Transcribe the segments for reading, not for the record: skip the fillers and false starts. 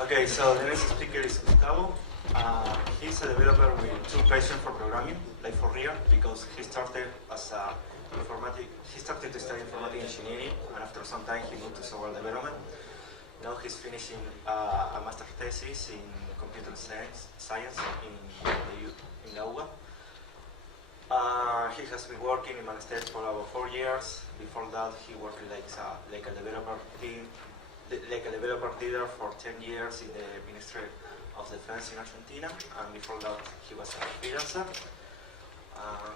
Okay, so the next speaker is Gustavo. He's a developer with true passion for programming, like for real, because he started as a he started to study informatic engineering, and after some time he moved to software development. Now he's finishing a master's thesis in computer science in la UBA. He has been working in Manastet for about 4 years. Before that, he worked like a developer leader for 10 years in the Ministry of Defense in Argentina, and before that, he was a freelancer.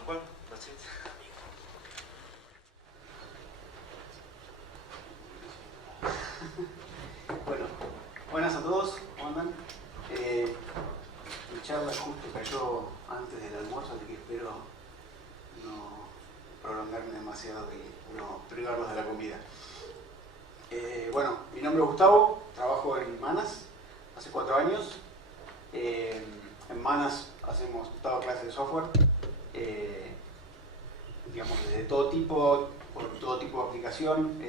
Well, that's it. Bueno, buenas a todos, ¿cómo andan? Mi charla justo cayó antes del almuerzo, así que espero no prolongarme demasiado y no privarlos de la comida. Bueno, mi nombre es Gustavo, trabajo en Manas hace 4 años. En Manas hemos dado clases de software, digamos desde todo tipo, por todo tipo de aplicación.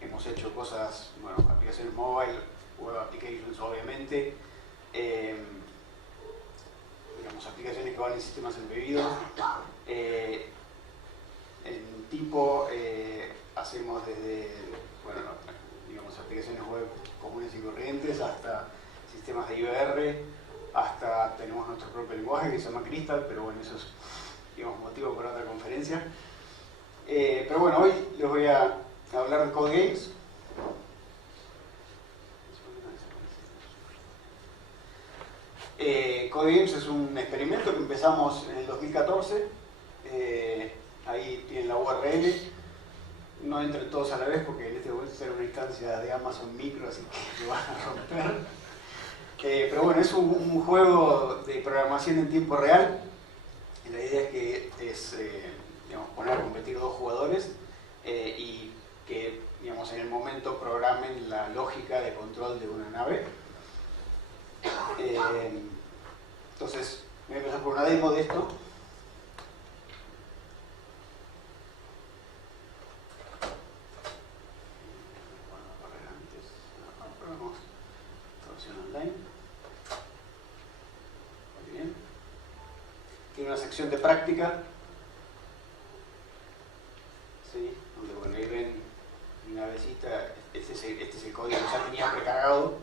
Hemos hecho cosas, bueno, aplicaciones mobile, web applications obviamente, digamos aplicaciones que van en sistemas embebidos. En tipo hacemos desde, bueno, digamos aplicaciones web comunes y corrientes hasta sistemas de IBR, hasta tenemos nuestro propio lenguaje que se llama Crystal, pero bueno, eso es, digamos, motivo para otra conferencia. Pero bueno, hoy les voy a hablar de Code Games. Code Games es un experimento que empezamos en el 2014. Ahí tienen la URL. No entren todos a la vez porque en este momento será una instancia de Amazon Micro, así que lo van a romper. Pero bueno, es un juego de programación en tiempo real. La idea es que digamos, poner a competir 2 jugadores y que, digamos, en el momento programen la lógica de control de una nave. Entonces, voy a empezar por una demo de esto. Online. Muy bien. Tiene una sección de práctica. ¿Sí? Donde, bueno, ahí ven mi navecita. Este es el código que ya tenía precargado.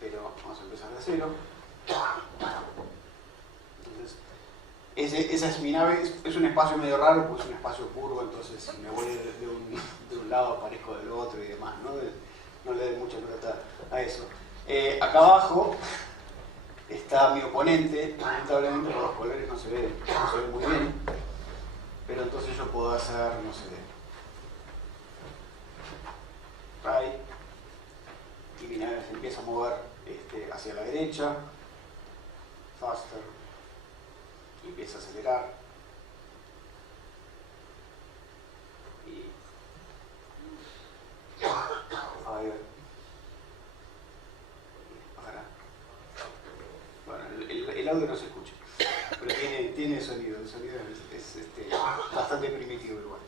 Pero vamos a empezar de cero. Entonces, esa es mi nave. Es un espacio medio raro porque es un espacio curvo. Entonces, si me voy de un lado, aparezco del otro y demás, ¿no? No le doy mucha pelota a eso. Acá abajo está mi oponente. Lamentablemente por los colores no se ve muy bien, pero entonces yo puedo hacer, no sé, right, y mi nave se empieza a mover hacia la derecha, faster, y empieza a acelerar, y fire. Bueno, el audio no se escucha, pero tiene sonido. El sonido es bastante primitivo igual.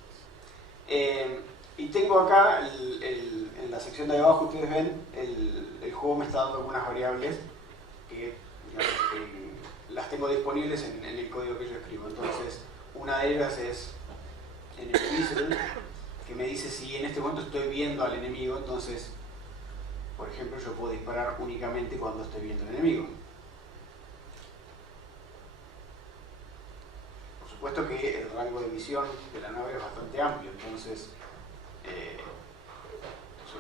Y tengo acá, en la sección de abajo, ustedes ven, el juego me está dando algunas variables que, digamos, las tengo disponibles en el código que yo escribo. Entonces, una de ellas es en el visible, que me dice si en este momento estoy viendo al enemigo. Entonces, por ejemplo, yo puedo disparar únicamente cuando estoy viendo al enemigo. Por supuesto que el rango de visión de la nave es bastante amplio, entonces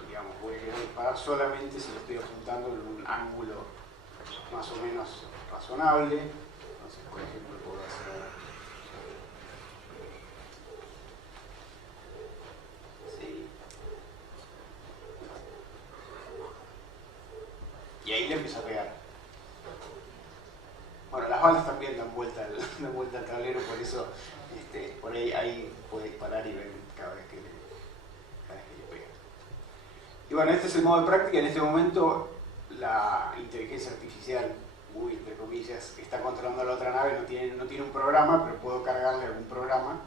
digamos, voy a querer disparar solamente si lo estoy apuntando en un ángulo más o menos razonable. Entonces, por ejemplo, puedo hacer así. Y ahí le empiezo a pegar. Bueno, las balas también dan vuelta al tablero, por eso por ahí puede disparar y ven cada vez que le pega. Y bueno, este es el modo de práctica. En este momento la inteligencia artificial, muy entre comillas, que está controlando la otra nave, no tiene un programa, pero puedo cargarle algún programa.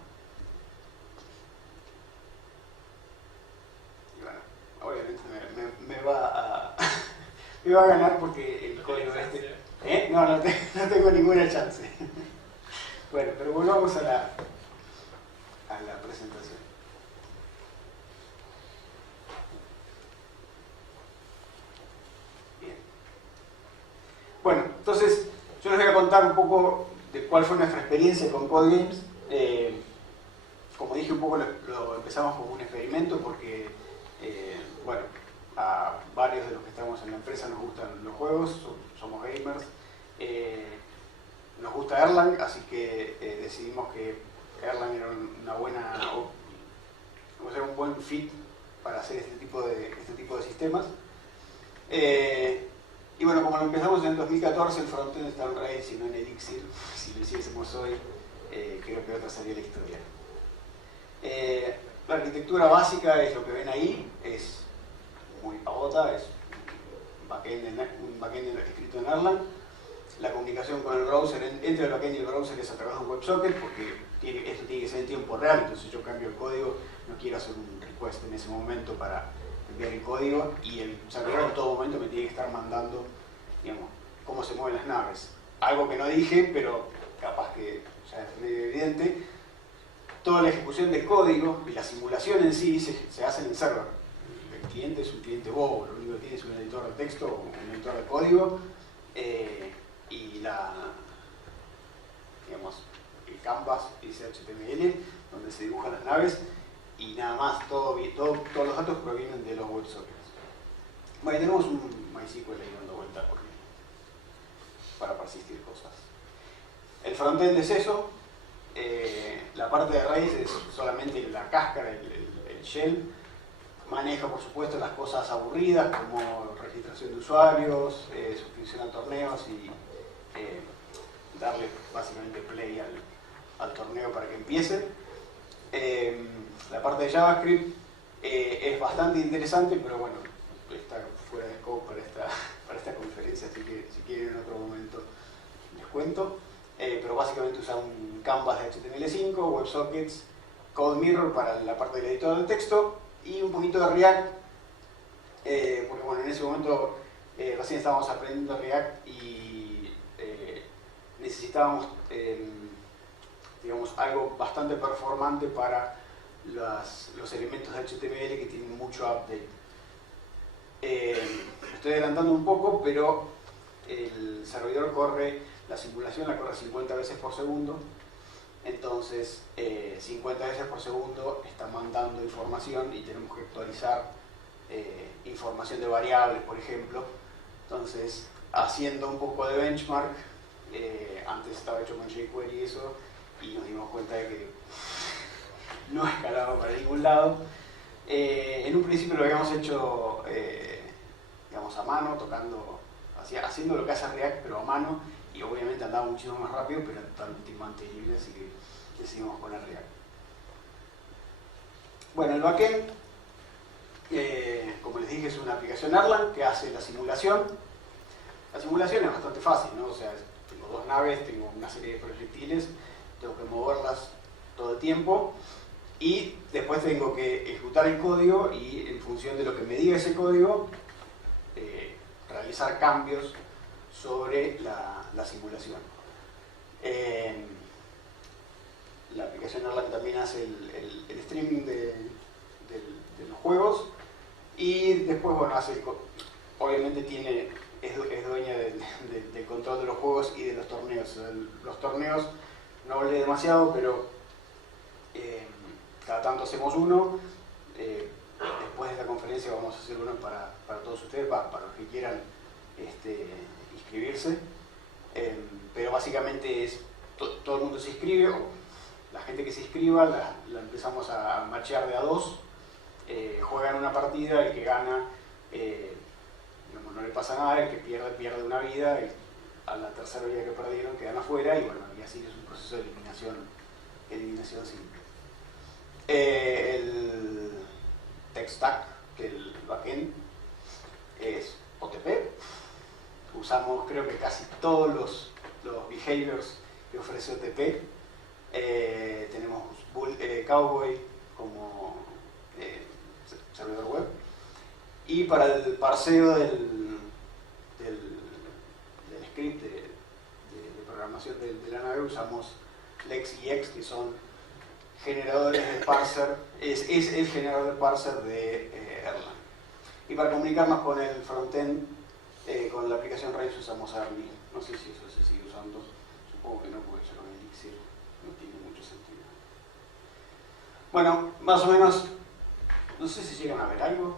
Y bueno, obviamente me va a me va a ganar porque el código este... No, no tengo ninguna chance. Bueno, pero volvamos a la presentación. Bien. Bueno, entonces yo les voy a contar un poco de cuál fue nuestra experiencia con CodeGames. Como dije, un poco lo empezamos como un experimento porque, bueno, a varios de los que estamos en la empresa nos gustan los juegos, somos gamers, nos gusta Erlang, así que decidimos que Erlang era un buen fit para hacer este tipo de sistemas. Y bueno, como lo empezamos en el 2014, el frontend está en Rails y no en Elixir. Si lo hiciésemos hoy, creo que otra sería la historia. La arquitectura básica es lo que ven ahí, es muy pavota, es un backend escrito en Erlang. La comunicación con el browser, entre el backend y el browser, es a través de un WebSocket, porque esto tiene que ser en tiempo real, entonces yo cambio el código, no quiero hacer un request en ese momento para enviar el código, y el servidor en todo momento me tiene que estar mandando, digamos, cómo se mueven las naves. Algo que no dije, pero capaz que ya es medio evidente. Toda la ejecución del código y la simulación en sí se hacen en server. El cliente es un cliente bobo, lo único que tiene es un editor de texto o un editor de código, y el canvas dice HTML, donde se dibujan las naves, y nada más, todos los datos provienen de los WebSockets. Bueno, tenemos un MySQL ahí dando vueltas para persistir cosas. El frontend es eso. La parte de Rails es solamente la cáscara, el shell. Maneja, por supuesto, las cosas aburridas como registración de usuarios, suscripción a torneos y darle básicamente play al torneo para que empiece. La parte de JavaScript es bastante interesante, pero bueno, está fuera de scope para esta conferencia, así que si quieren en otro momento les cuento. Pero básicamente usa un canvas de HTML5, WebSockets, CodeMirror para la parte del editor de texto y un poquito de React, porque bueno, en ese momento recién estábamos aprendiendo React y necesitábamos digamos, algo bastante performante para los elementos de HTML que tienen mucho update. Me estoy adelantando un poco, pero el servidor la simulación la corre 50 veces por segundo, entonces 50 veces por segundo está mandando información y tenemos que actualizar información de variables, por ejemplo. Entonces, haciendo un poco de benchmark, antes estaba hecho con jQuery y eso, y nos dimos cuenta de que no escalaba para ningún lado. En un principio lo habíamos hecho digamos, a mano, haciendo lo que hace React, pero a mano, y obviamente andaba muchísimo más rápido, pero totalmente mantenible, así que decidimos poner React. Bueno, el backend, como les dije, es una aplicación Erlang que hace la simulación. La simulación es bastante fácil, ¿no? O sea, tengo dos naves, tengo una serie de proyectiles, tengo que moverlas todo el tiempo, y después tengo que ejecutar el código y en función de lo que me diga ese código, realizar cambios sobre la simulación. La aplicación Erlang también hace el streaming de los juegos, y después, bueno, obviamente es dueña del control de los juegos y de los torneos. Los torneos no hablé demasiado, pero cada tanto hacemos uno. Después de esta conferencia vamos a hacer uno para todos ustedes, para los que quieran inscribirse. Pero básicamente todo el mundo se inscribe, o la gente que se inscriba la empezamos a matchear de a dos, juegan una partida, el que gana no le pasa nada, el que pierde una vida, y a la tercera vida que perdieron quedan afuera, y bueno, y así es un proceso de eliminación simple. El tech stack, que el backend, es OTP. Usamos, creo que casi todos los behaviors que ofrece OTP. Tenemos Cowboy como servidor web. Y para el parseo información de la nave usamos LexEx, que son generadores de parser, es el generador de parser de Erlang. Y para comunicarnos con el frontend, con la aplicación Rails usamos Erlang. No sé si eso se sigue usando, supongo que no, porque ya con Elixir no tiene mucho sentido. Bueno, más o menos, no sé si llegan a ver algo.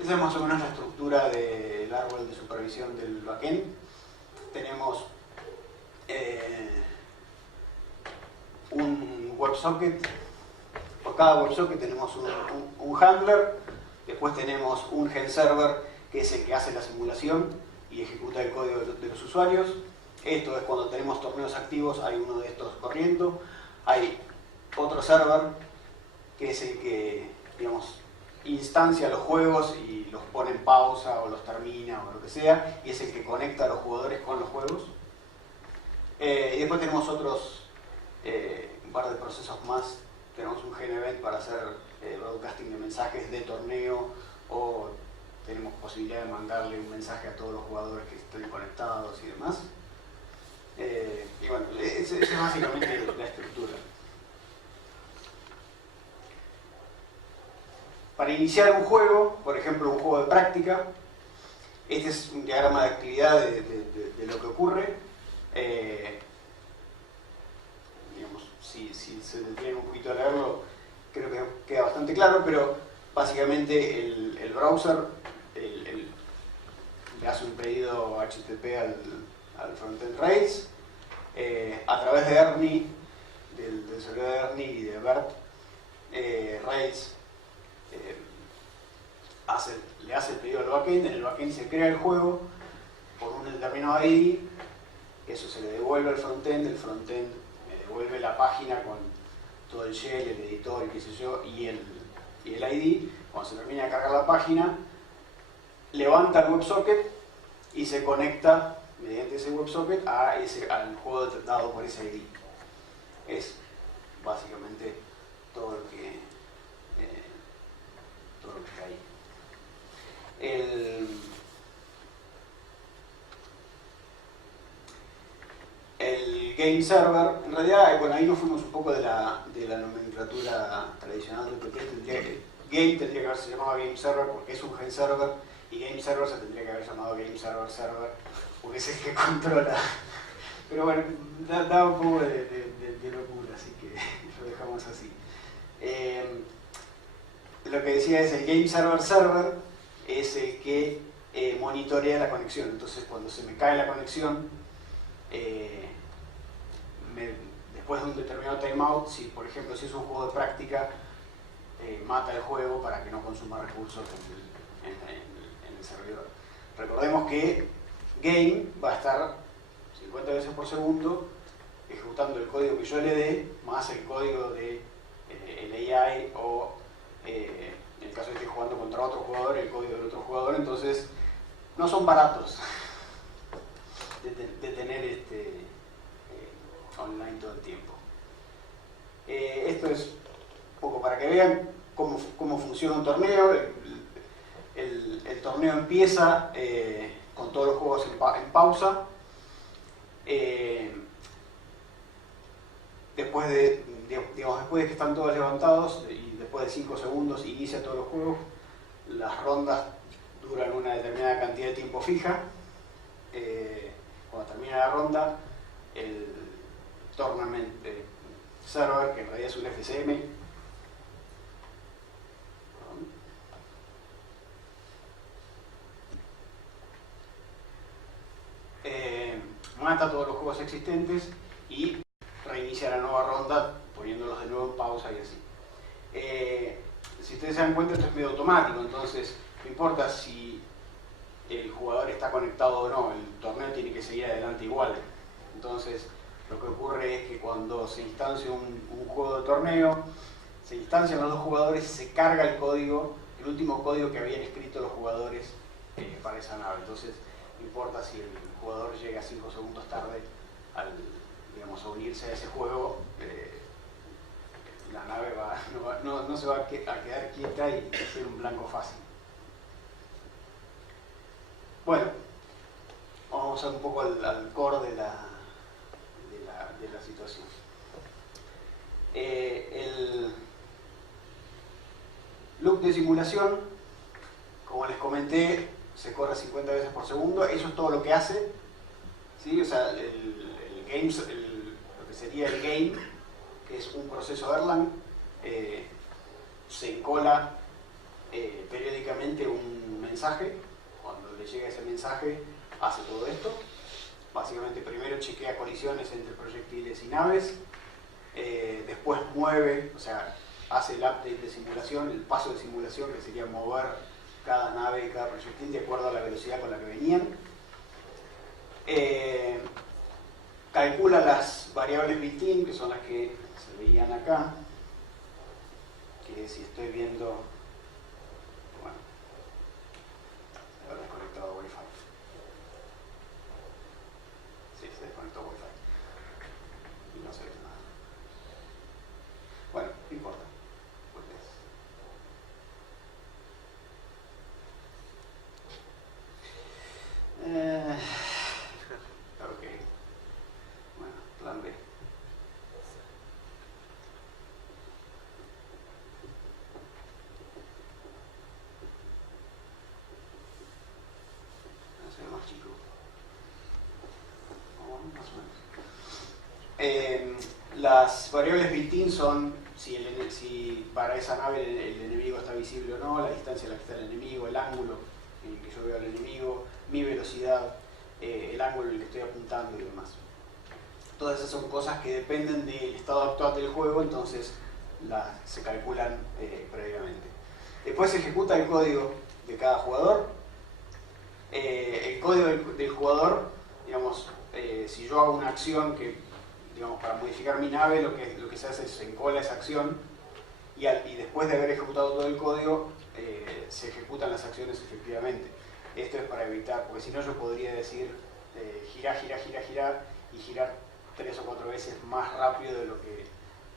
Esa es más o menos la estructura del árbol de supervisión del backend. Tenemos un WebSocket. Por cada WebSocket tenemos un handler. Después tenemos un GenServer, que es el que hace la simulación y ejecuta el código de los usuarios. Esto es cuando tenemos torneos activos, hay uno de estos corriendo. Hay otro server, que es el que, digamos, instancia los juegos y los pone en pausa o los termina o lo que sea, y es el que conecta a los jugadores con los juegos. Y después tenemos otros, un par de procesos más. Tenemos un GenEvent para hacer broadcasting de mensajes de torneo, o tenemos posibilidad de mandarle un mensaje a todos los jugadores que estén conectados y demás. Y bueno, esa es básicamente la estructura. Para iniciar un juego, por ejemplo un juego de práctica, este es un diagrama de actividad de lo que ocurre. Digamos, si se detienen un poquito a leerlo, creo que queda bastante claro, pero básicamente el browser le hace un pedido HTTP al frontend Rails. A través de Ernie, del servidor de Ernie y de BERT, Rails le hace el pedido al backend. En el backend se crea el juego por un determinado ID, eso se le devuelve al frontend, el frontend me devuelve la página con todo el shell, el editor, qué sé yo, y el ID. Cuando se termina de cargar la página, levanta el WebSocket y se conecta mediante ese WebSocket al juego dado por ese ID. Es básicamente todo lo que está ahí. El game server, en realidad, bueno, ahí nos fuimos un poco de la nomenclatura tradicional del PT. Game tendría que haberse llamado game server porque es un gen server, y game server se tendría que haber llamado game server server porque es el que controla. Pero bueno, da un poco de locura, así que lo dejamos así. Lo que decía es el game server server es el que monitorea la conexión. Entonces cuando se me cae la conexión, después de un determinado timeout, si por ejemplo si es un juego de práctica, mata el juego para que no consuma recursos en el servidor. Recordemos que game va a estar 50 veces por segundo ejecutando el código que yo le dé, más el código de el AI, o en el caso de que esté jugando contra otro jugador, el código del otro jugador. Entonces no son baratos de tener online todo el tiempo. Esto es un poco para que vean cómo funciona un torneo. El torneo empieza con todos los juegos en pausa. Después de que están todos levantados y después de 5 segundos inicia todos los juegos. Las rondas duran una determinada cantidad de tiempo fija. Cuando termina la ronda, el tournament server, que en realidad es un FCM, mata todos los juegos existentes y reinicia la nueva ronda poniéndolos de nuevo en pausa y así. Si ustedes se dan cuenta, esto es medio automático, entonces no importa si el jugador está conectado o no, el torneo tiene que seguir adelante igual. Entonces lo que ocurre es que cuando se instancia un juego de torneo, se instancian los dos jugadores y se carga el código, el último código que habían escrito los jugadores para esa nave. Entonces no importa si el jugador llega 5 segundos tarde a unirse a ese juego, la nave no se va a quedar quieta y ser un blanco fácil. Bueno, vamos vamos un poco al core de la situación. El loop de simulación, como les comenté, se corre 50 veces por segundo. Eso es todo lo que hace, ¿sí? O sea, lo que sería el game, que es un proceso Erlang, se encola periódicamente un mensaje. Cuando le llega ese mensaje, hace todo esto. Básicamente, primero chequea colisiones entre proyectiles y naves, después mueve, o sea, hace el update de simulación, el paso de simulación, que sería mover cada nave y cada proyectil de acuerdo a la velocidad con la que venían. Calcula las variables built-in, que son las que se veían acá, que si estoy viendo, bueno, ahora desconectado a Wi-Fi. Sí, se desconectó Wi-Fi y no se ve nada. Bueno, no importa. Ok. Bueno, plan B. No sé, más chico. Más o menos. Las variables built-in son si para esa nave el enemigo está visible o no, la distancia a la que está el enemigo, el ángulo en el que yo veo al enemigo, mi velocidad, el ángulo en el que estoy apuntando y demás. Todas esas son cosas que dependen del estado actual del juego, entonces se calculan previamente. Después se ejecuta el código de cada jugador. El código del jugador, digamos, si yo hago una acción que, digamos, para modificar mi nave, lo que se hace es se encola esa acción y después de haber ejecutado todo el código, se ejecutan las acciones efectivamente. Esto es para evitar, porque si no yo podría decir girar y girar 3 o 4 veces más rápido de lo que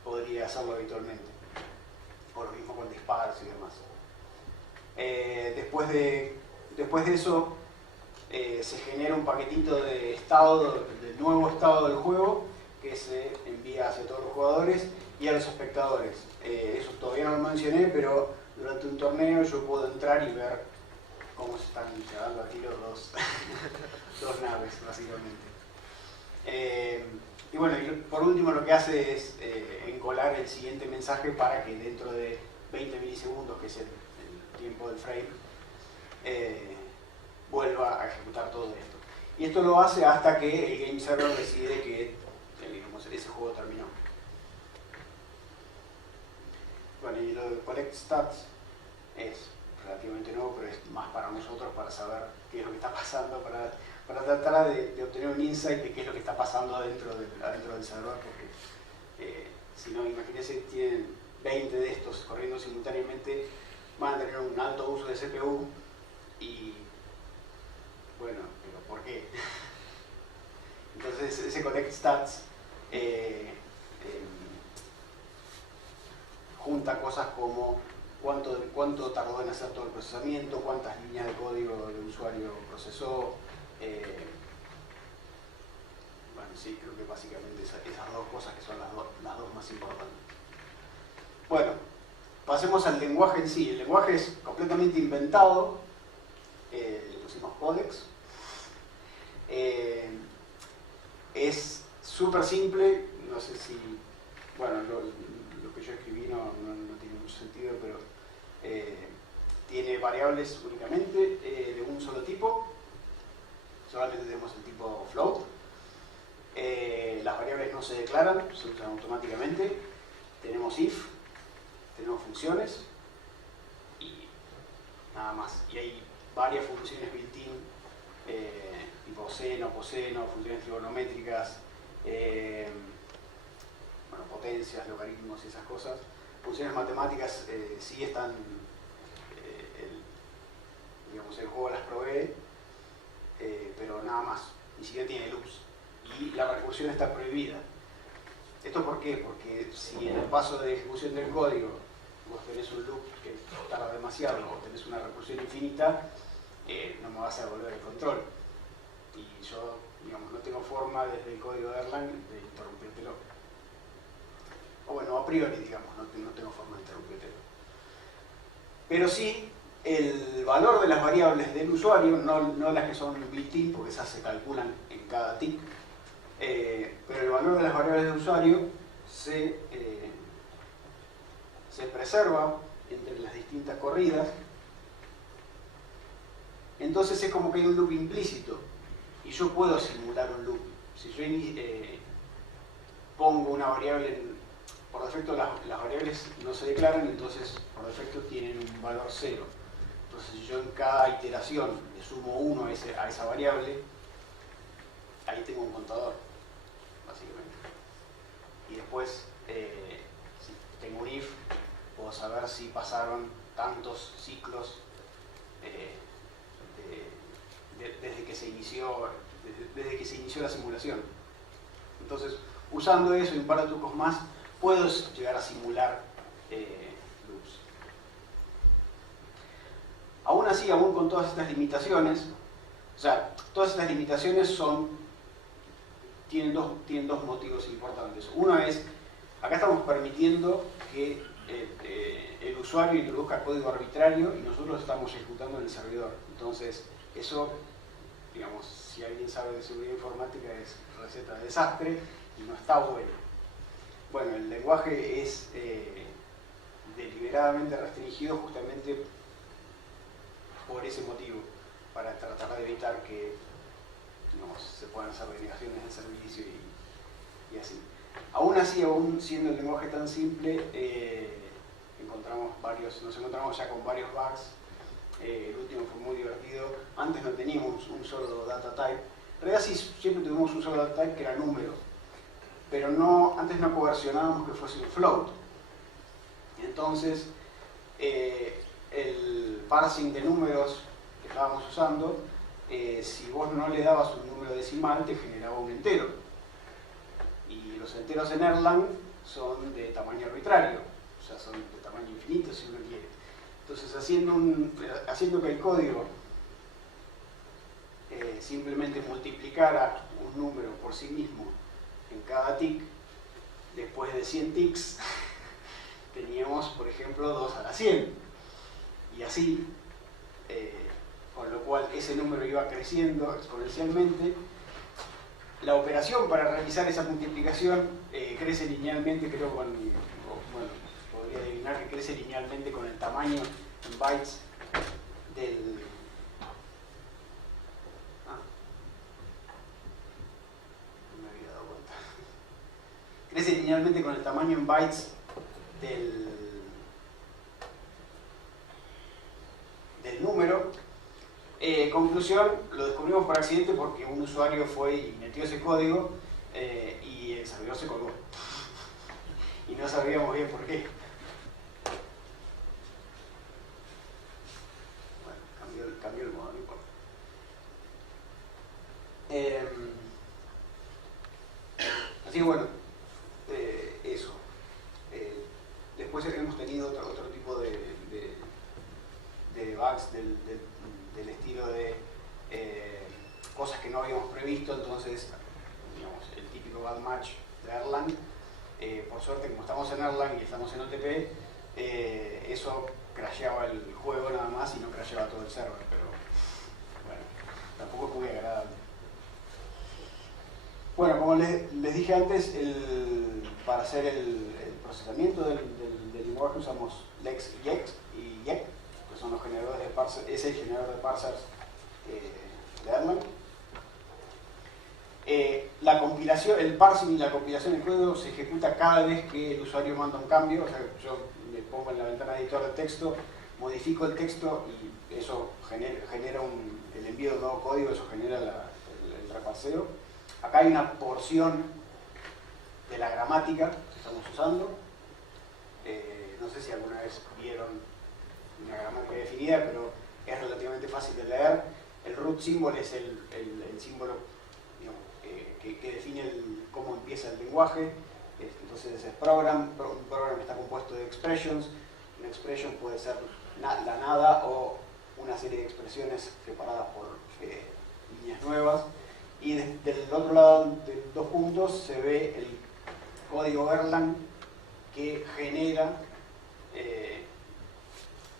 podría hacerlo habitualmente. O lo mismo con disparos y demás. Después de eso se genera un paquetito de estado, del nuevo estado del juego, que se envía hacia todos los jugadores y a los espectadores. Eso todavía no lo mencioné, pero durante un torneo yo puedo entrar y ver cómo se están llevando a tiro dos naves, básicamente. Y bueno, por último lo que hace es encolar el siguiente mensaje para que dentro de 20 milisegundos, que es el tiempo del frame, vuelva a ejecutar todo esto. Y esto lo hace hasta que el game server decide que digamos, ese juego terminó. Bueno, y lo de collect stats es relativamente nuevo, pero es más para nosotros, para saber qué es lo que está pasando, para tratar de obtener un insight de qué es lo que está pasando adentro del server, porque si no, imagínense, tienen 20 de estos corriendo simultáneamente, van a tener un alto uso de CPU y, bueno, pero ¿por qué? Entonces ese collect stats junta cosas como cuánto tardó en hacer todo el procesamiento, cuántas líneas de código el usuario procesó. Bueno, sí, creo que básicamente esas dos cosas que son las dos más importantes. Bueno, pasemos al lenguaje en sí. El lenguaje es completamente inventado, le pusimos Codex. Es súper simple, no sé si, bueno, lo que yo escribí no tiene mucho sentido, pero tiene variables únicamente de un solo tipo. Solamente tenemos el tipo float. Las variables no se declaran, se usan automáticamente. Tenemos if, tenemos funciones y nada más. Y hay varias funciones built-in, tipo seno, coseno, funciones trigonométricas, bueno, potencias, logaritmos y esas cosas. Funciones matemáticas sí están, digamos, el juego las provee, pero nada más, ni siquiera tiene loops. Y la recursión está prohibida. ¿Esto por qué? Porque si en el paso de ejecución del código vos tenés un loop que tarda demasiado o tenés una recursión infinita, no me vas a devolver el control. y yo, digamos, no tengo forma desde el código de Erlang de interrumpírtelo. O bueno, a priori, digamos, no tengo forma de interrumpírtelo. Pero sí, el valor de las variables del usuario, no las que son built-in, porque esas se calculan en cada tick, pero el valor de las variables del usuario se preserva entre las distintas corridas. Entonces es como que hay un loop implícito y yo puedo simular un loop. Si yo pongo una variable, por defecto las variables no se declaran, entonces por defecto tienen un valor 0. Entonces si yo en cada iteración le sumo 1 a esa variable, ahí tengo un contador, básicamente. Y después, si tengo un if, puedo saber si pasaron tantos ciclos desde que se inició la simulación. Entonces, usando eso y un par de trucos más, puedo llegar a simular loops. Aún así, aún con todas estas limitaciones, o sea, todas estas limitaciones tienen dos motivos importantes. Uno es, acá estamos permitiendo que el usuario introduzca código arbitrario y nosotros estamos ejecutando en el servidor. Entonces, eso, digamos, si alguien sabe de seguridad informática, es receta de desastre y no está bueno. Bueno, el lenguaje es deliberadamente restringido justamente por ese motivo, para tratar de evitar que, digamos, se puedan hacer denegaciones del servicio y así. Aún así, aún siendo el lenguaje tan simple, nos encontramos ya con varios bugs. El último fue muy divertido. Antes no teníamos un solo data type. En realidad sí, siempre tuvimos un solo data type que era número, pero antes no coercionábamos que fuese un float. Entonces, el parsing de números que estábamos usando, si vos no le dabas un número decimal, te generaba un entero. Y los enteros en Erlang son de tamaño arbitrario, o sea, son de tamaño infinito si uno quiere. Entonces, haciendo que el código simplemente multiplicara un número por sí mismo en cada tick, después de 100 ticks, teníamos, por ejemplo, 2 a la 100. Y así, con lo cual ese número iba creciendo exponencialmente. La operación para realizar esa multiplicación crece linealmente, creo, podría adivinar que crece linealmente con el tamaño en bytes del... no me había dado cuenta. Crece linealmente con el tamaño en bytes del número. Conclusión, lo descubrimos por accidente porque un usuario fue y metió ese código y el servidor se colgó. Y no sabíamos bien por qué. Bueno, cambió el modo, no importa. Así que bueno, eso. Después hemos tenido otro tipo de bugs del estilo de cosas que no habíamos previsto, entonces, digamos, el típico bad match de Erlang. Por suerte, como estamos en Erlang y estamos en OTP, eso crasheaba el juego nada más y no crasheaba todo el server, pero bueno, tampoco es muy agradable. Bueno, como les dije antes, para hacer el procesamiento del lenguaje usamos Lex y Yek, que son los generadores de parsers, es el generador de parsers de Erlang. La compilación, el parsing y la compilación del código se ejecuta cada vez que el usuario manda un cambio. O sea, yo me pongo en la ventana de editor de texto, modifico el texto y eso genera el envío de un nuevo código, eso genera el reparseo. Acá hay una porción de la gramática que estamos usando. No sé si alguna vez vieron una gramática definida, pero es relativamente fácil de leer. El root symbol es el símbolo, digamos, que define cómo empieza el lenguaje. Entonces es program. Un program está compuesto de expressions. Una expression puede ser la nada o una serie de expresiones separadas por líneas nuevas. Y del otro lado de dos puntos se ve el código Erlang que genera,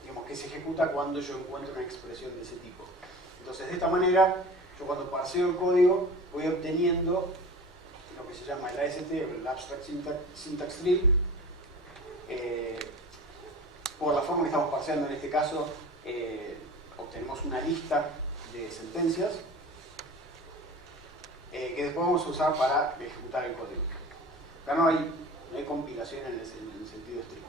digamos, que se ejecuta cuando yo encuentro una expresión de ese tipo. Entonces, de esta manera, yo cuando parseo el código voy obteniendo lo que se llama el AST, el Abstract Syntax Tree. Por la forma que estamos parseando en este caso, obtenemos una lista de sentencias que después vamos a usar para ejecutar el código. Acá no hay compilación en el sentido estricto.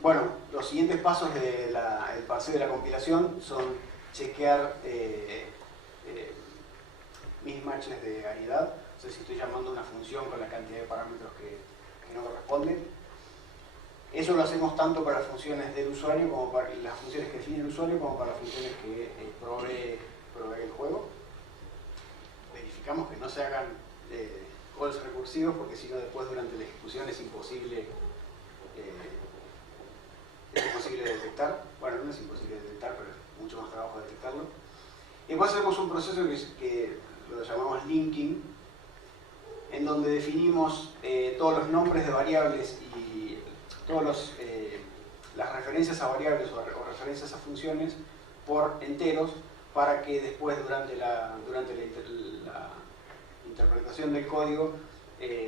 Bueno, los siguientes pasos del parseo de la compilación son chequear mismatches de aridad. O sea, si estoy llamando una función con la cantidad de parámetros que no corresponden. Eso lo hacemos tanto para las funciones del usuario, como para las funciones que define el usuario, como para las funciones que provee el juego. Verificamos que no se hagan calls recursivos, porque si no después durante la ejecución es imposible detectar. Bueno, no es imposible detectar, pero es mucho más trabajo detectarlo. Y después hacemos un proceso que lo llamamos linking, en donde definimos todos los nombres de variables y todas las referencias a variables o referencias a funciones por enteros, para que después durante la interpretación del código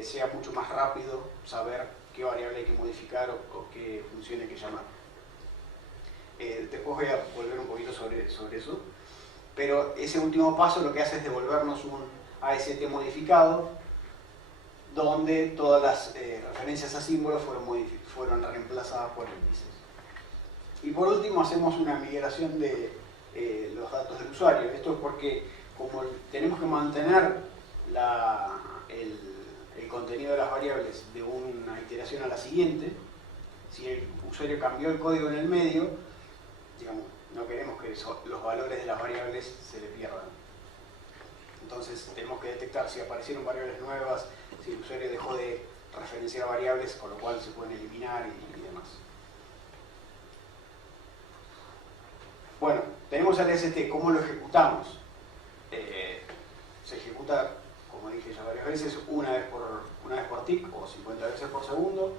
sea mucho más rápido saber qué variable hay que modificar o qué función hay que llamar. Después voy a volver un poquito sobre eso, pero ese último paso lo que hace es devolvernos un AST modificado, donde todas las referencias a símbolos fueron reemplazadas por índices. Y por último hacemos una migración de los datos del usuario. Esto es porque como tenemos que mantener el contenido de las variables de una iteración a la siguiente, si el usuario cambió el código en el medio, digamos, no queremos que los valores de las variables se le pierdan. Entonces tenemos que detectar si aparecieron variables nuevas, si el usuario dejó de referenciar variables, con lo cual se pueden eliminar y demás. Bueno, tenemos el AST, ¿cómo lo ejecutamos? Se ejecuta, como dije ya varias veces, una vez por tick o 50 veces por segundo.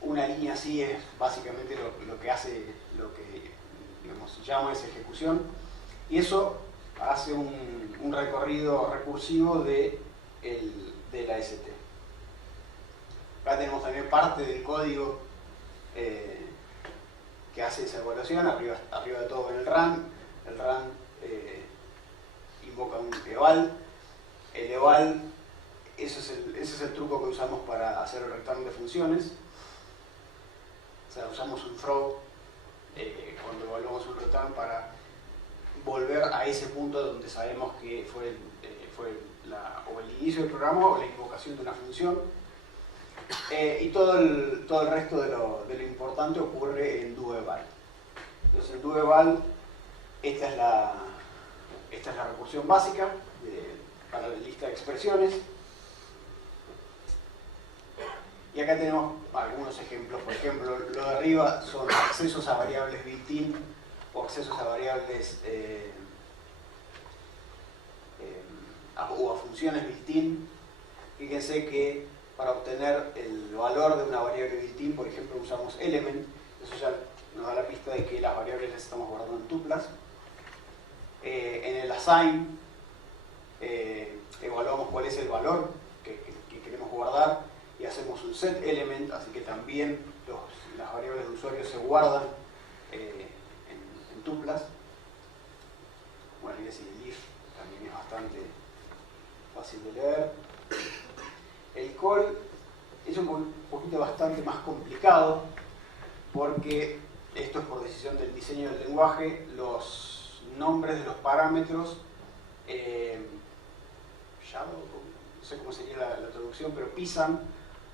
Una línea así es básicamente lo que hace, lo que digamos, llama esa ejecución. Y eso hace un recorrido recursivo del AST. Acá tenemos también parte del código que hace esa evaluación. Arriba de todo en el run. El run invoca un eval. El eval, ese es el truco que usamos para hacer el return de funciones. O sea, usamos un throw cuando evaluamos un return para volver a ese punto donde sabemos que fue o el inicio del programa o la invocación de una función. Y todo el resto de lo importante ocurre en doEval. Entonces en doEval esta es la recursión básica para la lista de expresiones. Y acá tenemos algunos ejemplos. Por ejemplo, lo de arriba son accesos a variables built-in o accesos a variables o a funciones built-in. Fíjense que para obtener el valor de una variable built-in, por ejemplo, usamos element. Eso ya nos da la pista de que las variables las estamos guardando en tuplas. En el assign evaluamos cuál es el valor que queremos guardar y hacemos un set element, así que también las variables de usuario se guardan en tuplas. Bueno, y así el if también es bastante fácil de leer. El call es un poquito bastante más complicado, porque esto es por decisión del diseño del lenguaje. Los nombres de los parámetros no sé cómo sería la traducción, pero pisan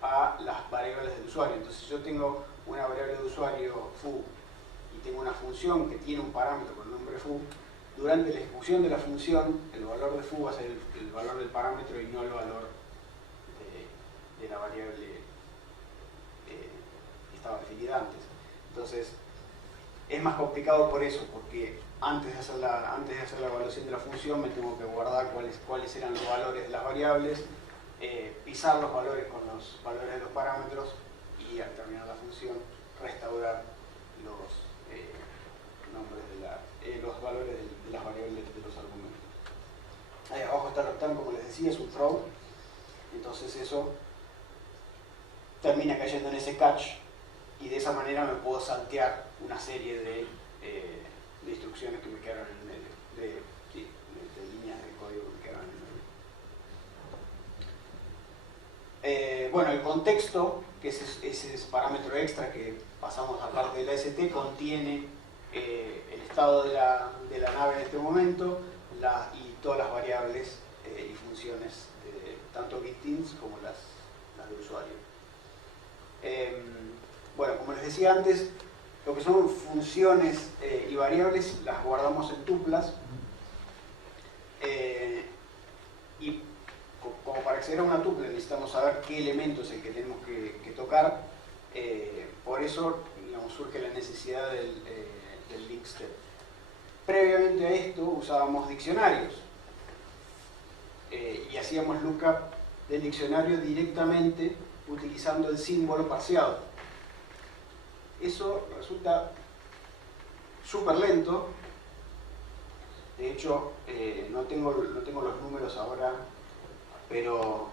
a las variables del usuario. Entonces, si yo tengo una variable de usuario foo y tengo una función que tiene un parámetro con el nombre foo, durante la ejecución de la función el valor de foo va a ser el valor del parámetro y no el valor de la variable que estaba definida antes. Entonces, Es más complicado por eso, porque antes de hacer la evaluación de la función me tengo que guardar cuáles eran los valores de las variables, pisar los valores con los valores de los parámetros y al terminar la función restaurar los los valores de las variables de los argumentos. Ahí abajo está el rectángulo, como les decía, es un throw, entonces eso termina cayendo en ese catch y de esa manera me puedo saltear una serie de instrucciones que me quedaron en el medio, de líneas de código que me quedaron en el medio. Bueno, el contexto, que es ese parámetro extra que pasamos a parte de la ST, contiene el estado de la nave en este momento y todas las variables y funciones, tanto victims como las de usuario. Bueno, como les decía antes, lo que son funciones y variables las guardamos en tuplas y como para acceder a una tupla necesitamos saber qué elemento es el que tenemos que tocar, por eso digamos, surge la necesidad del link step. Previamente a esto usábamos diccionarios y hacíamos lookup del diccionario directamente utilizando el símbolo parseado. Eso resulta súper lento. De hecho, no tengo los números ahora, pero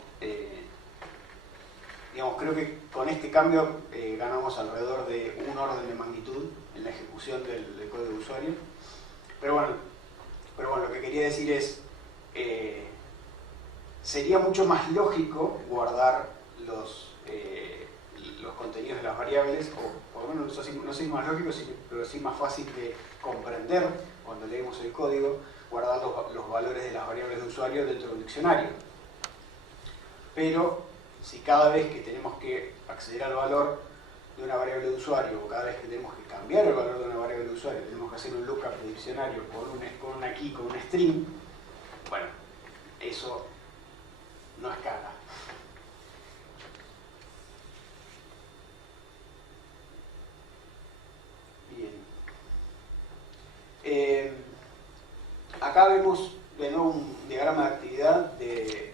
digamos, creo que con este cambio ganamos alrededor de un orden de magnitud en la ejecución del código de usuario. Pero bueno, lo que quería decir es, sería mucho más lógico guardar los contenidos de las variables, o por lo menos no sé si más lógico, pero sí más fácil de comprender cuando leemos el código, guardar los valores de las variables de usuario dentro de un diccionario. Pero si cada vez que tenemos que acceder al valor de una variable de usuario, o cada vez que tenemos que cambiar el valor de una variable de usuario, tenemos que hacer un lookup de diccionario con una key, con una string, bueno, eso no escala. Bien. Acá vemos de nuevo un diagrama de actividad de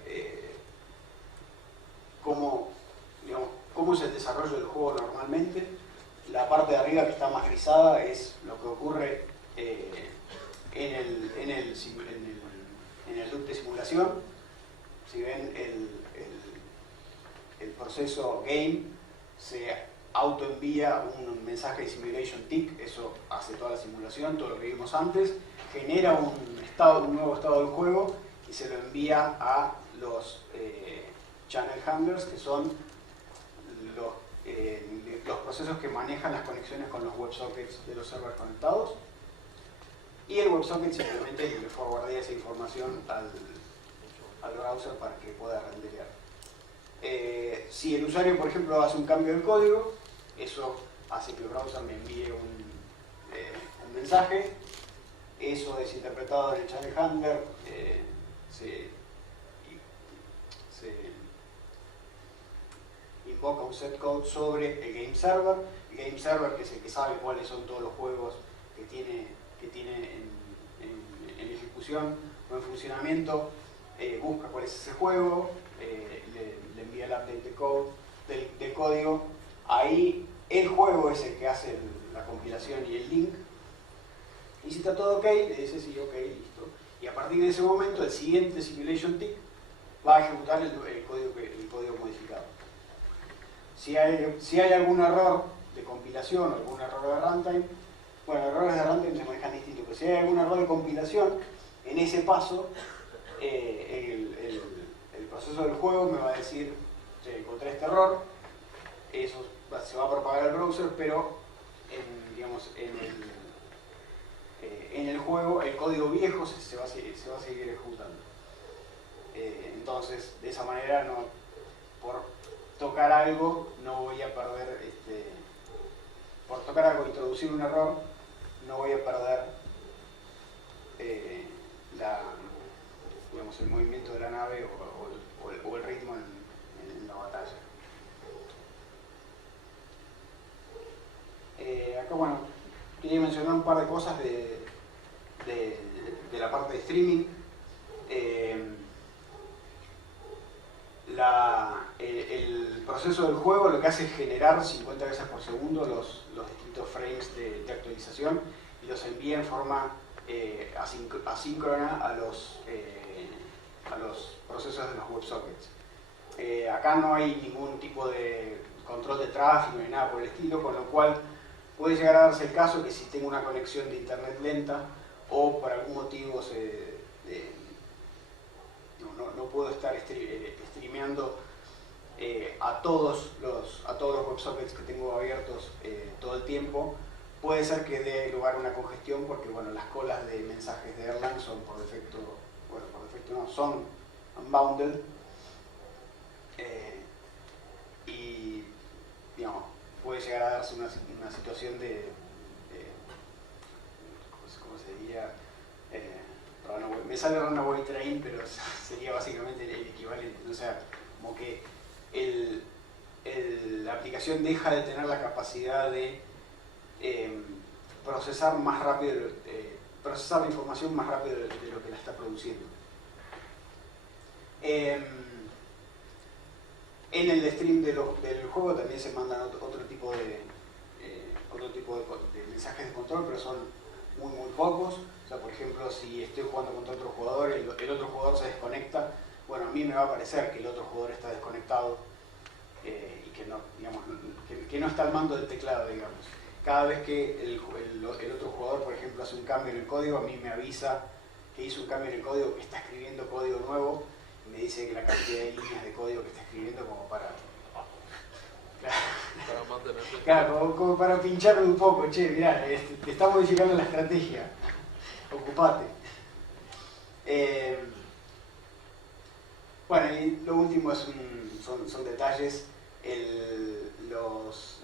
cómo es el desarrollo del juego normalmente. La parte de arriba que está más rizada es lo que ocurre en el loop de simulación. Si ven el proceso game se autoenvía un mensaje de simulation tick, eso hace toda la simulación, todo lo que vimos antes, genera un nuevo estado del juego y se lo envía a los channel handlers, que son los procesos que manejan las conexiones con los WebSockets de los servers conectados, y el WebSocket simplemente le forwardea esa información al browser para que pueda renderear. Si el usuario, por ejemplo, hace un cambio de código, eso hace que el browser me envíe un mensaje, eso es interpretado en el channel handler, se invoca un setcode sobre el game server, que es el que sabe cuáles son todos los juegos que tiene en ejecución o en funcionamiento, busca cuál es ese juego, le envía el update del código. Ahí el juego es el que hace la compilación y el link, y si está todo ok, le dice sí, ok, listo, y a partir de ese momento el siguiente simulation tick va a ejecutar el código modificado. Si hay algún error de compilación o algún error de runtime, bueno, errores de runtime se manejan distinto, pero si hay algún error de compilación, en ese paso el proceso del juego me va a decir, encontré este error, eso se va a propagar al browser, pero en el juego el código viejo se va a seguir ejecutando. Entonces, de esa manera, por tocar algo, no voy a perder, por tocar algo e introducir un error, no voy a perder el movimiento de la nave o el ritmo en la batalla. Acá, bueno, quería mencionar un par de cosas de la parte de streaming. El proceso del juego lo que hace es generar 50 veces por segundo los distintos frames de actualización y los envía en forma asíncrona a los procesos de los WebSockets. Acá no hay ningún tipo de control de tráfico ni nada por el estilo, con lo cual puede llegar a darse el caso que si tengo una conexión de internet lenta o por algún motivo no puedo estar streameando a todos los WebSockets que tengo abiertos todo el tiempo, puede ser que dé lugar a una congestión porque bueno, las colas de mensajes de Erlang son por defecto, son unbounded y digamos, puede llegar a darse una situación de ¿cómo se diría? Me sale runaway train, pero sería básicamente el equivalente, o sea, como que la aplicación deja de tener la capacidad de procesar más rápido, procesar la información más rápido de lo que la está produciendo. En el stream del juego también se mandan otro tipo de mensajes de control, pero son muy pocos. O sea, por ejemplo, si estoy jugando contra otro jugador, el otro jugador se desconecta, bueno, a mí me va a parecer que el otro jugador está desconectado y que no, digamos, que no está al mando del teclado, digamos. Cada vez que el otro jugador, por ejemplo, hace un cambio en el código, a mí me avisa que hizo un cambio en el código, que está escribiendo código nuevo, y me dice que la cantidad de líneas de código que está escribiendo como para... Claro, como para pincharme un poco, che, mirá, te está modificando la estrategia, ocupate. Bueno, y lo último son detalles. Los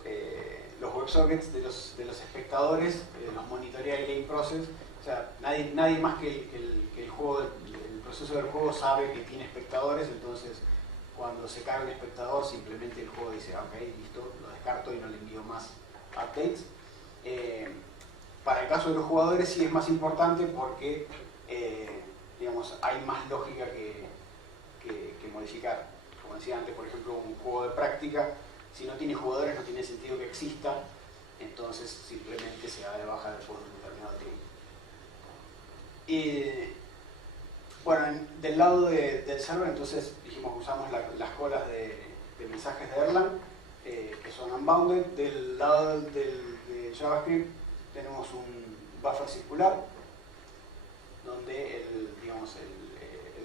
WebSockets de los espectadores los monitorea el Game Process. O sea, nadie más que el juego, el proceso del juego sabe que tiene espectadores, entonces cuando se carga un espectador simplemente el juego dice ok, listo, lo descarto y no le envío más updates. Para el caso de los jugadores sí es más importante porque digamos, hay más lógica que modificar. Como decía antes, por ejemplo, un juego de práctica, si no tiene jugadores no tiene sentido que exista, entonces simplemente se da de baja después de un determinado tiempo. Bueno, del lado del server, entonces dijimos que usamos las colas de mensajes de Erlang, que son unbounded. Del lado de JavaScript tenemos un buffer circular, donde el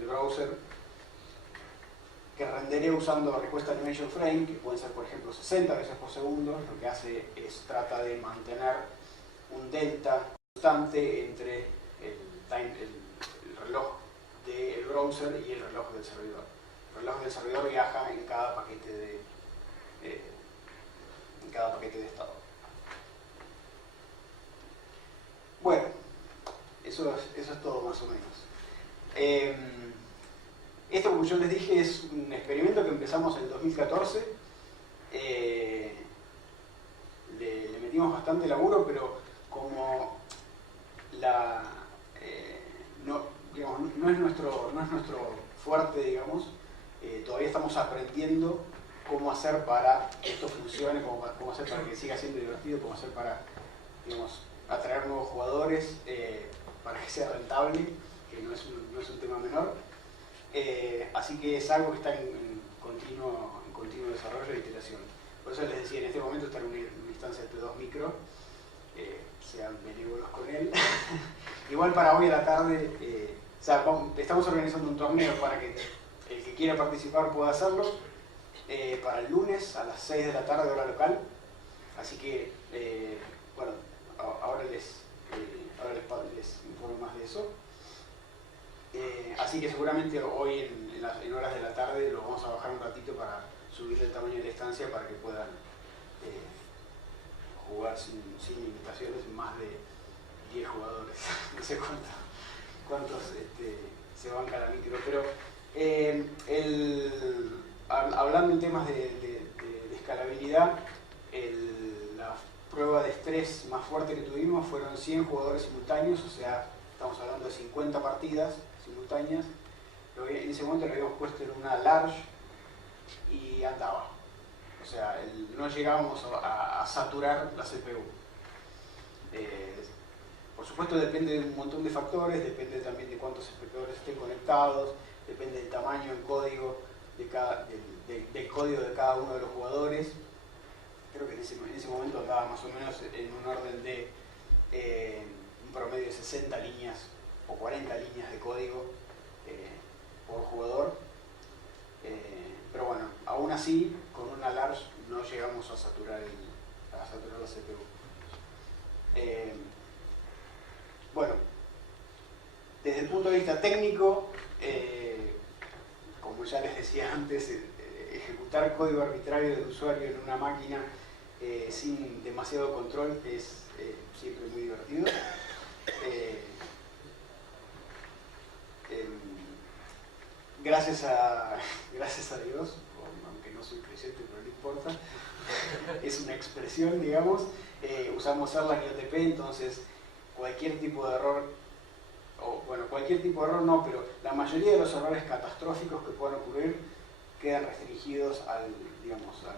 browser que rendería usando request animation frame, que pueden ser por ejemplo 60 veces por segundo, lo que hace es trata de mantener un delta constante entre el reloj del browser y el reloj del servidor. El reloj del servidor viaja en cada paquete de estado. Bueno, eso es todo más o menos. Esto, como yo les dije, es un experimento que empezamos en 2014. Le metimos bastante laburo, pero como no es nuestro fuerte, digamos, todavía estamos aprendiendo cómo hacer para que esto funcione, cómo hacer para que siga siendo divertido, cómo hacer para, digamos, atraer nuevos jugadores, para que sea rentable, que no es un tema menor. Así que es algo que está en continuo desarrollo e iteración. Por eso les decía, en este momento está en una instancia de T2 micro, sean benévolos con él. Igual para hoy a la tarde, estamos organizando un torneo para que el que quiera participar pueda hacerlo, para el lunes a las 6 de la tarde hora local. Así que, bueno, ahora les informo más de eso. Así que seguramente hoy en horas de la tarde lo vamos a bajar un ratito para subir el tamaño de la estancia para que puedan jugar sin limitaciones, más de 10 jugadores. No sé cuántos se banca la micro, pero hablando en temas de escalabilidad, la prueba de estrés más fuerte que tuvimos fueron 100 jugadores simultáneos, o sea, estamos hablando de 50 partidas simultáneas. En ese momento lo habíamos puesto en una large y andaba. O sea, no llegábamos a saturar la CPU. Por supuesto depende de un montón de factores, depende también de cuántos espectadores estén conectados, depende del tamaño del código del código de cada uno de los jugadores. Creo que en ese momento andaba más o menos en un orden de un promedio de 60 líneas o 40 líneas de código por jugador. Pero bueno, aún así, con una large no llegamos a saturar la CPU. Bueno, desde el punto de vista técnico, como ya les decía antes, ejecutar código arbitrario del usuario en una máquina sin demasiado control es siempre muy divertido. Gracias a Dios, aunque no soy creyente, pero no importa, es una expresión, digamos. Usamos Erlang y OTP, entonces cualquier tipo de error, cualquier tipo de error no, pero la mayoría de los errores catastróficos que puedan ocurrir quedan restringidos al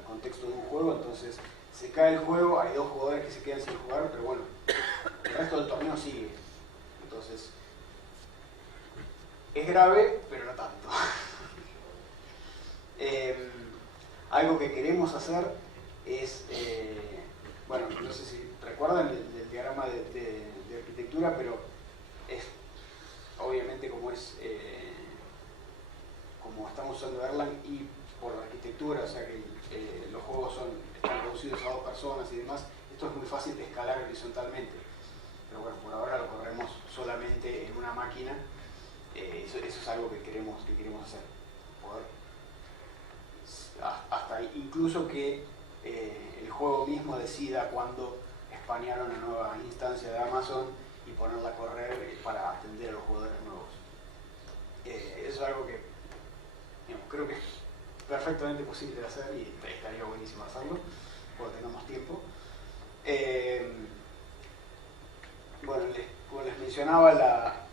contexto de un juego. Entonces se cae el juego, hay 2 jugadores que se quedan sin jugar, pero bueno, el resto del torneo sigue. Entonces es grave, pero no tanto. Algo que queremos hacer es, no sé si recuerdan el diagrama de arquitectura, pero es obviamente como estamos usando Erlang y por la arquitectura, o sea que los juegos están reducidos a 2 personas y demás, esto es muy fácil de escalar horizontalmente. Pero bueno, por ahora lo corremos solamente en una máquina. Eso es algo que queremos hacer. Hasta incluso que el juego mismo decida cuándo espanear una nueva instancia de Amazon y ponerla a correr para atender a los jugadores nuevos. Eso es algo que creo que es perfectamente posible de hacer y estaría buenísimo hacerlo cuando tengamos tiempo. Como les mencionaba, la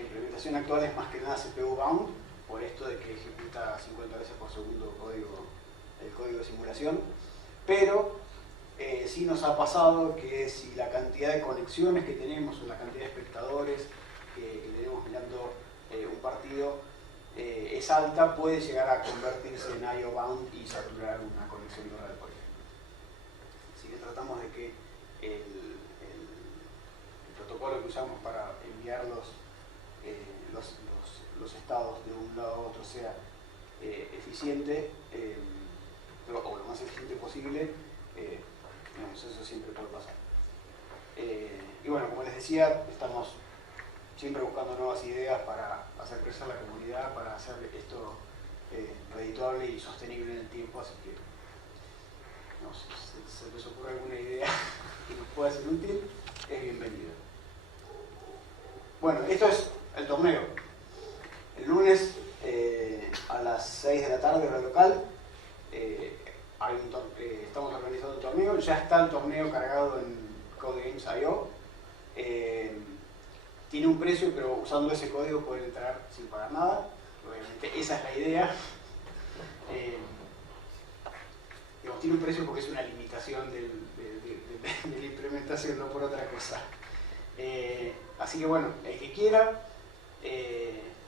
implementación actual es más que nada CPU bound, por esto de que ejecuta 50 veces por segundo el código de simulación, pero sí nos ha pasado que si la cantidad de conexiones que tenemos o la cantidad de espectadores que tenemos mirando un partido es alta, puede llegar a convertirse en IO bound y saturar una conexión local, por ejemplo. Así que tratamos de que el protocolo que usamos para enviar los estados de un lado a otro sea eficiente, o lo más eficiente posible. Eso siempre puede pasar. Y bueno, como les decía, estamos siempre buscando nuevas ideas para hacer crecer la comunidad, para hacer esto redituable y sostenible en el tiempo, así que si se les ocurre alguna idea que nos pueda ser útil, es bienvenida. Bueno, esto es el torneo. El lunes a las 6 de la tarde, hora local, estamos organizando un torneo. Ya está el torneo cargado en CodeGames.io. Tiene un precio, pero usando ese código pueden entrar sin pagar nada. Obviamente esa es la idea. Tiene un precio porque es una limitación de la implementación, no por otra cosa. Así que bueno, el que quiera,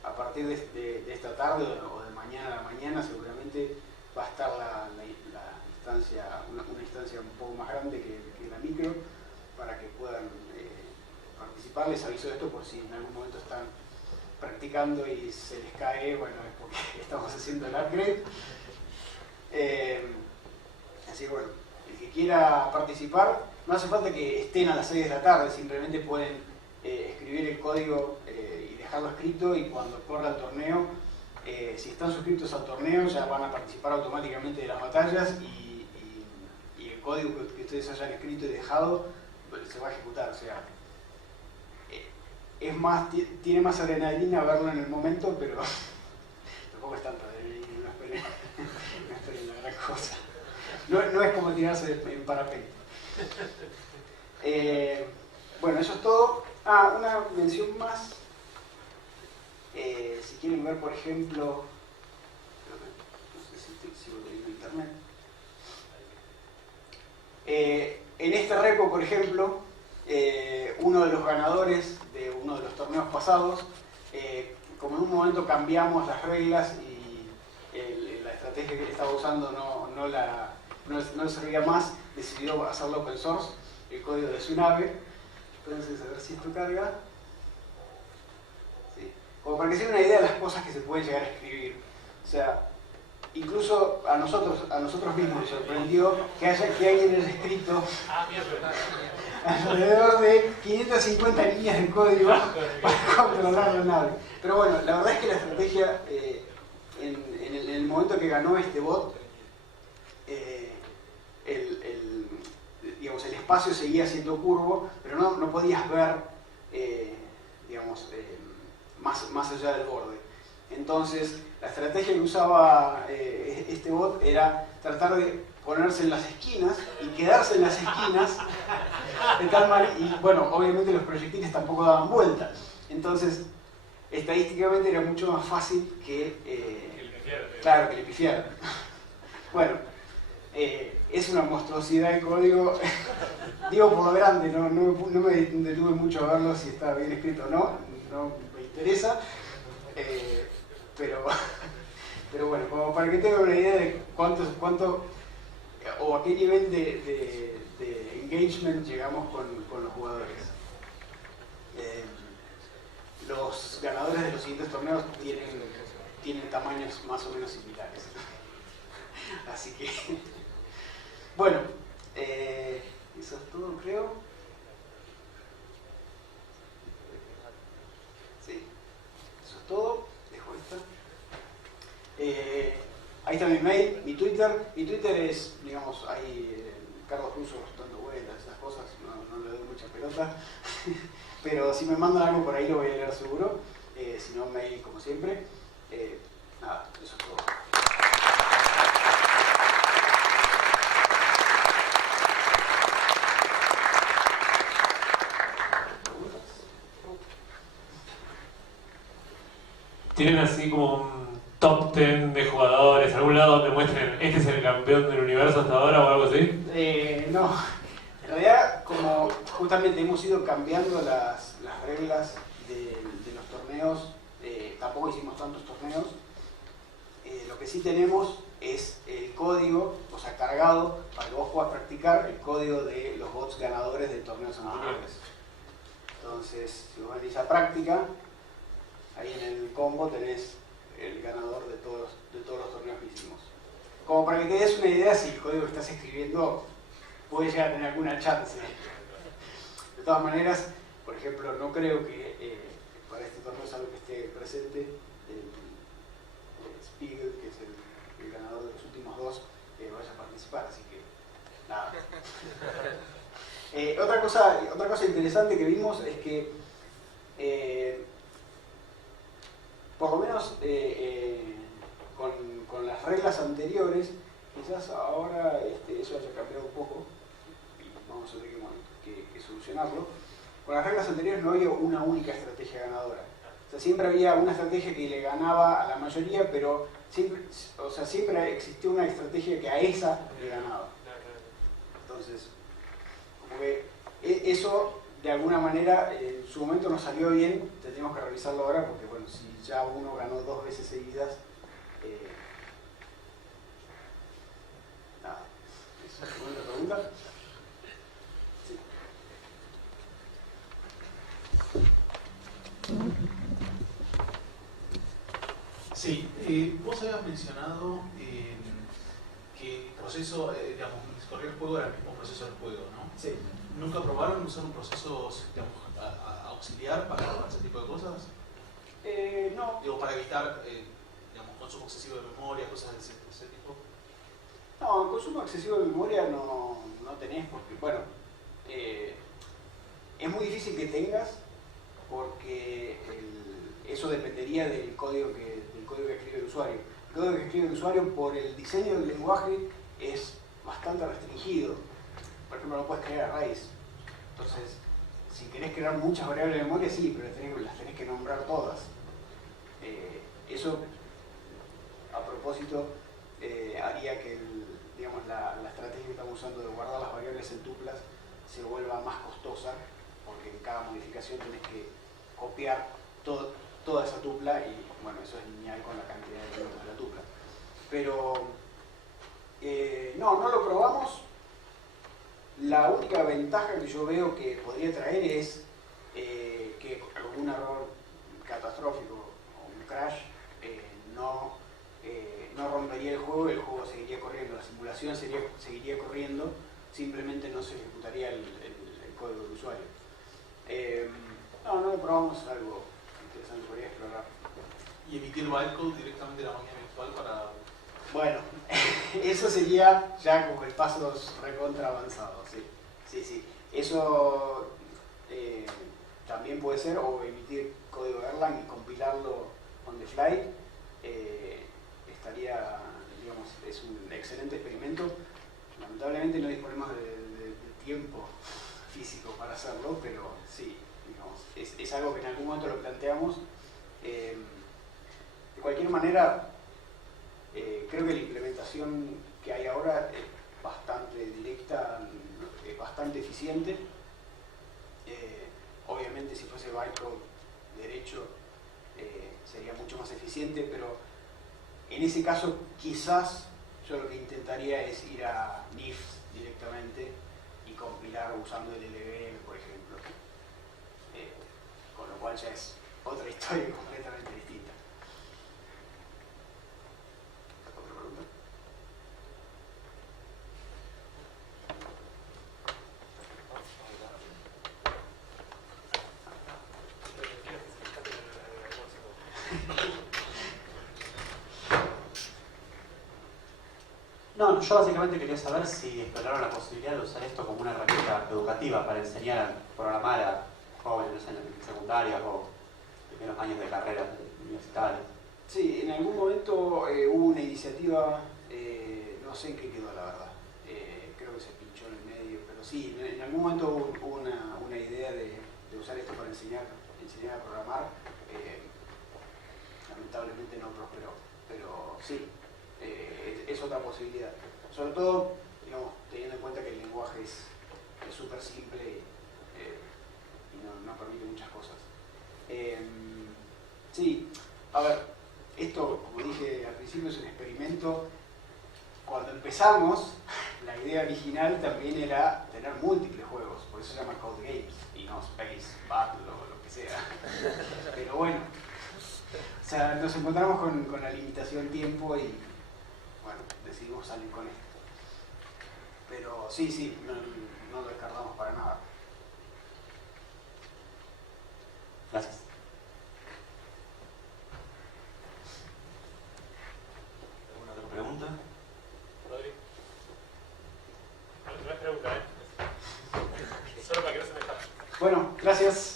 a partir de esta tarde o de mañana a la mañana seguramente va a estar una instancia un poco más grande que la micro, para que puedan participar. Les aviso esto por si en algún momento están practicando y se les cae, bueno, es porque estamos haciendo el upgrade. Así que bueno, el que quiera participar, no hace falta que estén a las 6 de la tarde, simplemente pueden escribir el código y dejarlo escrito, y cuando corra el torneo, si están suscritos al torneo ya van a participar automáticamente de las batallas, y el código que ustedes hayan escrito y dejado se va a ejecutar. O sea, tiene más adrenalina verlo en el momento, pero tampoco es tanta adrenalina, no esperen la gran cosa. no es como tirarse en parapente. Bueno, eso es todo. Una mención más. Si quieren ver, por ejemplo, no sé si lo tengo en internet. En este repo, por ejemplo, uno de los ganadores de uno de los torneos pasados, como en un momento cambiamos las reglas y la estrategia que él estaba usando no le servía más, decidió hacerlo open source, el código de su nave. Entonces, a ver si esto carga. Sí. Como para que se den una idea de las cosas que se pueden llegar a escribir. O sea, incluso a nosotros mismos nos sorprendió que alguien haya escrito alrededor de 550 líneas de código para controlar la nave. Pero bueno, la verdad es que la estrategia, en el momento que ganó este bot, digamos, el espacio seguía siendo curvo, pero no podías ver digamos, más allá del borde. Entonces, la estrategia que usaba este bot era tratar de ponerse en las esquinas y quedarse en las esquinas de tal manera, y bueno, obviamente los proyectiles tampoco daban vuelta. Entonces, estadísticamente era mucho más fácil claro, que le pifiaran. Bueno, es una monstruosidad de código, digo por lo grande, no me detuve mucho a verlo si está bien escrito o no me interesa, pero bueno, como para que tengan una idea de cuánto o a qué nivel de engagement llegamos con los jugadores. Los ganadores de los siguientes torneos tienen tamaños más o menos similares. Así que, bueno, eso es todo, creo. Sí, eso es todo. Dejo esta. Ahí está mi mail, mi Twitter. Mi Twitter es, digamos, hay Carlos Russo dando vueltas, esas cosas, no le doy mucha pelota. Pero si me mandan algo por ahí lo voy a leer seguro. Si no, mail como siempre. Nada, eso es todo. ¿Tienen así como un top 10 de jugadores, algún lado donde muestren este es el campeón del universo hasta ahora o algo así? No, en realidad como justamente hemos ido cambiando las reglas de los torneos, tampoco hicimos tantos torneos, lo que sí tenemos es el código, o sea, cargado para que vos puedas practicar el código de los bots ganadores de torneos anteriores. Entonces, si vos venís a práctica, ahí en el combo tenés el ganador de todos los torneos que hicimos. Como para que te des una idea si el código que estás escribiendo puede llegar a tener alguna chance. De todas maneras, por ejemplo, no creo que para este torneo, salvo que esté presente, el Spiegel, que es el ganador de los últimos dos, vaya a participar, así que nada. Otra cosa interesante que vimos es que por lo menos con las reglas anteriores, quizás ahora eso haya cambiado un poco y vamos a tener que solucionarlo. Con las reglas anteriores no había una única estrategia ganadora. O sea, siempre había una estrategia que le ganaba a la mayoría, pero siempre existió una estrategia que a esa le ganaba. Entonces, como que eso de alguna manera en su momento nos salió bien, tendríamos que revisarlo ahora porque bueno, si ya uno ganó 2 veces seguidas, nada. ¿Esa es la pregunta? Sí. Sí, vos habías mencionado que el proceso, digamos, correr el juego era el mismo proceso del juego, ¿no? Sí. ¿Nunca probaron usar un proceso, digamos, auxiliar para ese tipo de cosas? No. Digo, para evitar, digamos, consumo excesivo de memoria, cosas de ese tipo. No, el consumo excesivo de memoria no tenés porque, bueno, es muy difícil que tengas porque eso dependería del código que escribe el usuario. El código que escribe el usuario por el diseño del lenguaje es bastante bastante restringido. Por ejemplo, no puedes crear arrays. Entonces, si querés crear muchas variables de memoria, sí, pero las tenés que nombrar todas. Eso, a propósito, haría que digamos, la estrategia que estamos usando de guardar las variables en tuplas se vuelva más costosa, porque en cada modificación tenés que copiar toda esa tupla y bueno, eso es lineal con la cantidad de elementos de la tupla. Pero no lo probamos. La única ventaja que yo veo que podría traer es que algún error catastrófico o un crash no rompería el juego seguiría corriendo, la simulación seguiría corriendo, simplemente no se ejecutaría el código del usuario. No lo probamos, algo interesante, podría explorar. Y emitir bytecode directamente de la máquina virtual para... Bueno, eso sería ya como el paso recontra avanzado, sí. Eso también puede ser, o emitir código Erlang y compilarlo on the fly. Estaría, digamos, es un excelente experimento. Lamentablemente no disponemos de tiempo físico para hacerlo, pero sí, digamos, es algo que en algún momento lo planteamos. De cualquier manera, creo que la implementación que hay ahora es bastante directa, bastante eficiente. Obviamente si fuese bytecode derecho sería mucho más eficiente, pero en ese caso quizás yo lo que intentaría es ir a NIFs directamente y compilar usando el LVM, por ejemplo. Con lo cual ya es otra historia completamente distinta. ¿Otra pregunta? No, yo básicamente quería saber si exploraron la posibilidad de usar esto como una herramienta educativa para enseñar a programar a jóvenes en secundaria o primeros años de carrera universitaria. Sí, en algún momento hubo una iniciativa, no sé en qué quedó la verdad, creo que se pinchó en el medio, pero sí, en algún momento hubo una idea de usar esto para enseñar a programar. Lamentablemente no prosperó, pero sí, es otra posibilidad. Sobre todo, digamos, teniendo en cuenta que el lenguaje es súper simple y no permite muchas cosas. Sí, a ver, esto, como dije al principio, es un experimento. Cuando empezamos, la idea original también era tener múltiples juegos, por eso se llama Code Games y no Space Battle o lo que sea. Pero bueno, o sea, nos encontramos con la limitación tiempo y bueno, decidimos salir con esto. Pero sí, no lo descartamos para nada. Gracias. ¿Alguna otra pregunta? Rodri. No es pregunta, Solo para que no se me escape. Bueno, gracias.